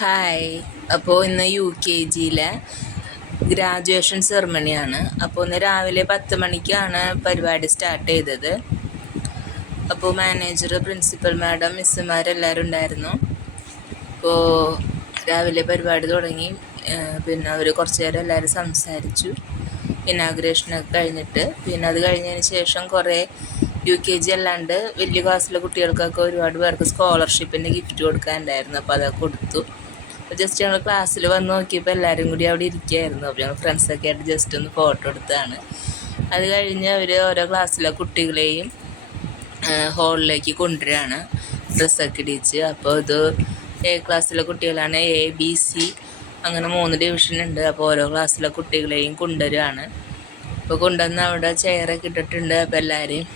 Hi. അപ്പോൾ ഇന്ന് UKGയിലെ graduation സെറമണിയാണ്. അപ്പോൾ ഇന്ന് രാവിലെ 10 മണിക്കാണ് പരിപാടി സ്റ്റാർട്ട് ചെയ്തത്. അപ്പോൾ മാനേജർ, പ്രിൻസിപ്പൽ മാഡം, മിസ്സുമാരെല്ലാവരും ഉണ്ടായിരുന്നു. അപ്പോൾ രാവിലെ പരിപാടി തുടങ്ങി. പിന്നെ അവർ കുറച്ച് നേരം എല്ലാവരും സംസാരിച്ചു. ഇനാഗുറേഷനൊക്കെ കഴിഞ്ഞിട്ട് പിന്നെ അത് കഴിഞ്ഞതിന് ശേഷം കുറേ UKG അല്ലാണ്ട് വലിയ ക്ലാസ്സിലെ കുട്ടികൾക്കൊക്കെ ഒരുപാട് പേർക്ക് സ്കോളർഷിപ്പിൻ്റെ ഗിഫ്റ്റ് കൊടുക്കാനുണ്ടായിരുന്നു. അപ്പോൾ അതൊക്കെ കൊടുത്തു. അപ്പോൾ ജസ്റ്റ് ഞങ്ങൾ ക്ലാസ്സിൽ വന്ന് നോക്കിയപ്പോൾ എല്ലാവരും കൂടി അവിടെ ഇരിക്കുകയായിരുന്നു. അപ്പോൾ ഞങ്ങൾ ഫ്രണ്ട്സൊക്കെ ആയിട്ട് ജസ്റ്റ് ഒന്ന് ഫോട്ടോ എടുത്തതാണ്. അത് കഴിഞ്ഞ് അവർ ഓരോ ക്ലാസ്സിലെ കുട്ടികളെയും ഹാളിലേക്ക് കൊണ്ടുവരികയാണ് ഡ്രസ്സൊക്കെ ഇടിച്ച്. അപ്പോൾ ഇത് A ക്ലാസ്സിലെ കുട്ടികളാണ്. ABC അങ്ങനെ 3 ഡിവിഷൻ ഉണ്ട്. അപ്പോൾ ഓരോ ക്ലാസ്സിലെ കുട്ടികളെയും കൊണ്ടുവരികയാണ്. അപ്പോൾ കൊണ്ടുവന്ന് അവിടെ ചെയറൊക്കെ ഇട്ടിട്ടുണ്ട്. അപ്പോൾ എല്ലാവരെയും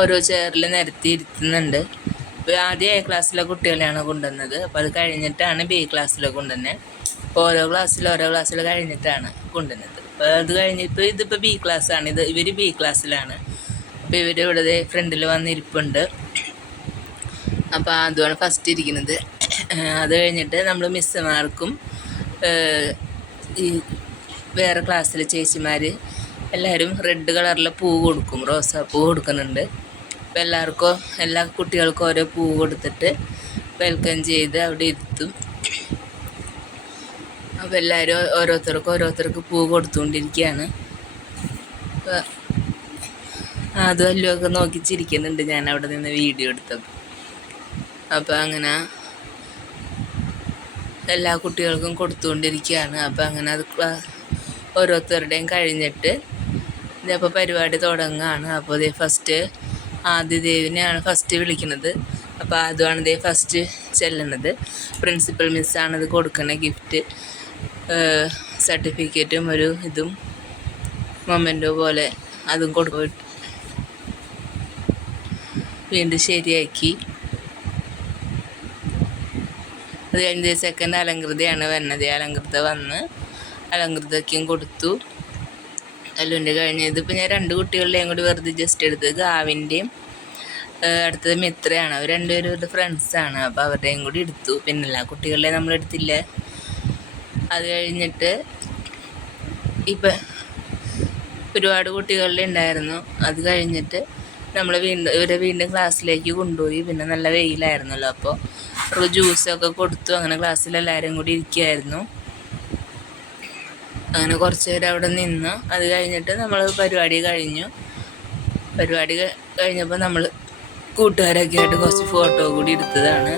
ഓരോ ചെയറിൽ നിരത്തി ഇരുത്തുന്നുണ്ട്. അപ്പോൾ ആദ്യം A ക്ലാസ്സിലെ കുട്ടികളെയാണ് കൊണ്ടുവന്നത്. അപ്പോൾ അത് കഴിഞ്ഞിട്ടാണ് B ക്ലാസ്സിലെ കൊണ്ടുവന്നത്. അപ്പോൾ ഓരോ ക്ലാസ്സിൽ കഴിഞ്ഞിട്ടാണ് കൊണ്ടുവന്നത്. അപ്പോൾ അത് കഴിഞ്ഞിപ്പോൾ ഇതിപ്പോൾ B ക്ലാസ്സാണ്. ഇവർ B ക്ലാസ്സിലാണ്. അപ്പോൾ ഇവർ ഇവിടെ ഫ്രണ്ടിൽ വന്നിരിപ്പുണ്ട്. അപ്പോൾ അതുമാണ് ഫസ്റ്റ് ഇരിക്കുന്നത്. അത് കഴിഞ്ഞിട്ട് നമ്മൾ മിസ്സുമാർക്കും ഈ വേറെ ക്ലാസ്സിലെ ചേച്ചിമാർ എല്ലാവരും റെഡ് കളറിലെ പൂ കൊടുക്കും, റോസാപ്പൂ കൊടുക്കുന്നുണ്ട്. അപ്പോൾ എല്ലാ കുട്ടികൾക്കും ഓരോ പൂ കൊടുത്തിട്ട് വെൽക്കം ചെയ്ത് അവിടെ ഇരുത്തും. അപ്പോൾ എല്ലാവരും ഓരോരുത്തർക്ക് പൂ കൊടുത്തുകൊണ്ടിരിക്കുകയാണ്. അപ്പോൾ അതും എല്ലാം നോക്കി ചിരിക്കുന്നുണ്ട് ഞാൻ അവിടെ നിന്ന് വീഡിയോ എടുത്തപ്പോൾ. അപ്പോൾ അങ്ങനെ എല്ലാ കുട്ടികൾക്കും കൊടുത്തുകൊണ്ടിരിക്കുകയാണ്. അപ്പോൾ അങ്ങനെ അത് ഓരോരുത്തരുടെയും കഴിഞ്ഞിട്ട് ഇതപ്പോൾ പരിപാടി തുടങ്ങുകയാണ്. അപ്പോൾ ഇതേ ഫസ്റ്റ് ആദിദേവിനെയാണ് ഫസ്റ്റ് വിളിക്കുന്നത്. അപ്പോൾ അതുമാണ് ഇതേ ഫസ്റ്റ് ചെല്ലുന്നത്. പ്രിൻസിപ്പൽ മിസ്സാണത് കൊടുക്കുന്ന ഗിഫ്റ്റ്, സർട്ടിഫിക്കറ്റും ഒരു ഇതും മൊമെൻറ്റോ പോലെ അതും കൊടുക്കും. വീണ്ടും ശരിയാക്കി. അത് കഴിഞ്ഞ സെക്കൻഡ് അലങ്കൃതയാണ് വരുന്നത്. അലങ്കൃത വന്ന് അലങ്കൃതയ്ക്കും കൊടുത്തു. അല്ലുൻ്റെ കഴിഞ്ഞത് ഇപ്പോൾ ഞാൻ 2 കുട്ടികളുടെയും കൂടി വെറുതെ ജസ്റ്റ് എടുത്ത്. ഗാവിൻ്റെയും അടുത്തത് മിത്രയാണ്. അവർ രണ്ടുപേരും ഒരു ഫ്രണ്ട്സാണ്. അപ്പോൾ അവരുടെയും കൂടി എടുത്തു. പിന്നെ എല്ലാ കുട്ടികളുടെയും നമ്മൾ എടുത്തില്ല. അത് കഴിഞ്ഞിട്ട് ഇപ്പം ഒരുപാട് കുട്ടികളുടെ ഉണ്ടായിരുന്നു. അത് കഴിഞ്ഞിട്ട് നമ്മൾ ഇവരെ വീണ്ടും ക്ലാസ്സിലേക്ക് കൊണ്ടുപോയി. പിന്നെ നല്ല വെയിലായിരുന്നല്ലോ. അപ്പോൾ അവർക്ക് ജ്യൂസൊക്കെ കൊടുത്തു. അങ്ങനെ ക്ലാസ്സിലെല്ലാവരും കൂടി ഇരിക്കുകയായിരുന്നു. അങ്ങനെ കുറച്ച് നേരം അവിടെ നിന്ന് അത് കഴിഞ്ഞിട്ട് നമ്മൾ പരിപാടി കഴിഞ്ഞപ്പോൾ നമ്മൾ കൂട്ടുകാരൊക്കെ ആയിട്ട് കുറച്ച് ഫോട്ടോ കൂടി എടുത്തതാണ്.